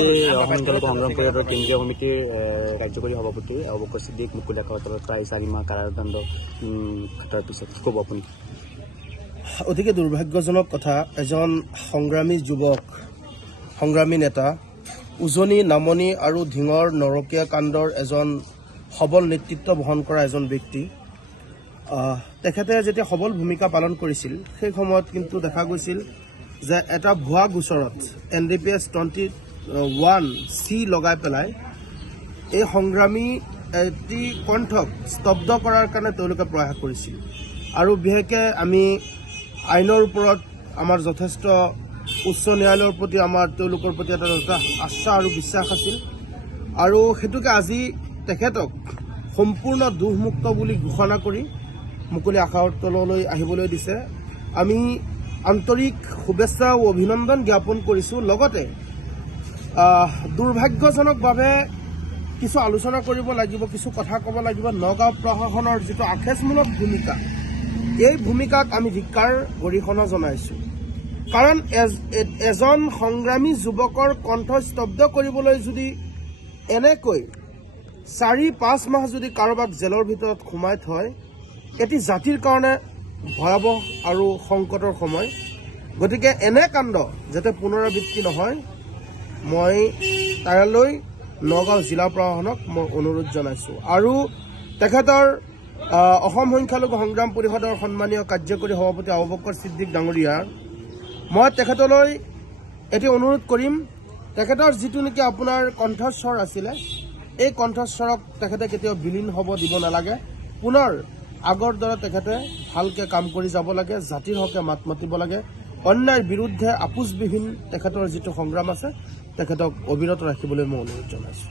সংখ্যালঘু সংগ্ৰাম পৰিষদৰ কেন্দ্ৰীয় সমিতিৰ কাৰ্যকৰী সভাপতি অৱকাশ সিদ্দিক মুকুল আকাশত প্ৰায় 4 মাহ কাৰাদণ্ড খটাৰ পিছত কি ক'ব আপুনি? অতিকে দুৰ্ভাগ্যজনক কথা। এজন সংগ্ৰামী যুৱক, সংগ্ৰামী নেতা, উজনি নামনি আৰু ধিঙৰ নৰকীয়া কাণ্ডৰ এজন সবল নেতৃত্ব বহন কৰা এজন ব্যক্তি। তেখেতে যেতিয়া সবল ভূমিকা পালন কৰিছিল সেই সময়ত কিন্তু দেখা গৈছিল যে এটা ভুৱা গোচৰত NDPS 21C লগাই পেলাই এই সংগ্ৰামী এটি কণ্ঠক স্তব্ধ কৰাৰ কাৰণে তেওঁলোকে প্ৰয়াস কৰিছিল। আৰু বিশেষকৈ আমি আইনৰ ওপৰত আমাৰ যথেষ্ট উচ্চ ন্যায়ালয়ৰ প্ৰতি তেওঁলোকৰ প্ৰতি এটা আস্থা আৰু বিশ্বাস আছিল। আৰু সেইটোকে আজি তেখেতক সম্পূৰ্ণ দোষমুক্ত বুলি ঘোষণা কৰি মুকলি আকাশৰ তললৈ আহিবলৈ দিছে। আমি আন্তৰিক শুভেচ্ছা আৰু অভিনন্দন জ্ঞাপন কৰিছোঁ। লগতে দুৰ্ভাগ্যজনকভাৱে কিছু আলোচনা কৰিব লাগিব, কিছু কথা ক'ব লাগিব। নগাঁও প্ৰশাসনৰ যিটো আখেজমূলক ভূমিকা, এই ভূমিকাক আমি ধিক্কাৰ গৰিহণা জনাইছোঁ। কাৰণ এজন সংগ্ৰামী যুৱকৰ কণ্ঠ স্তব্ধ কৰিবলৈ যদি এনেকৈ 4-5 মাহ যদি কাৰোবাক জেলৰ ভিতৰত সোমাই থয়, এটি জাতিৰ কাৰণে ভয়াৱহ আৰু সংকটৰ সময়। গতিকে এনে কাণ্ড যাতে পুনৰাবৃত্তি নহয়, মই তালৈ নগাঁও জিলা প্ৰশাসনক মই অনুৰোধ জনাইছোঁ। আৰু তেখেতৰ অসম সংখ্যালঘু সংগ্ৰাম পৰিষদৰ সন্মানীয় কাৰ্যকৰী সভাপতি অৱকাশ সিদ্দিক ডাঙৰীয়া, মই তেখেতলৈ এটি অনুৰোধ কৰিম। তেখেতৰ যিটো নেকি আপোনাৰ কণ্ঠস্বৰ আছিলে, এই কণ্ঠস্বৰক তেখেতে কেতিয়াও বিলীন হ'ব দিব নালাগে। পুনৰ আগৰ দৰে তেখেতে ভালকৈ কাম কৰি যাব লাগে, জাতিৰ হকে মাত মাতিব লাগে। অন্যায়ৰ বিৰুদ্ধে আপোচবিহীন তেখেতৰ যিটো সংগ্ৰাম আছে, তেখেতক অবিৰত ৰাখিবলৈ মই অনুৰোধ জনাইছোঁ।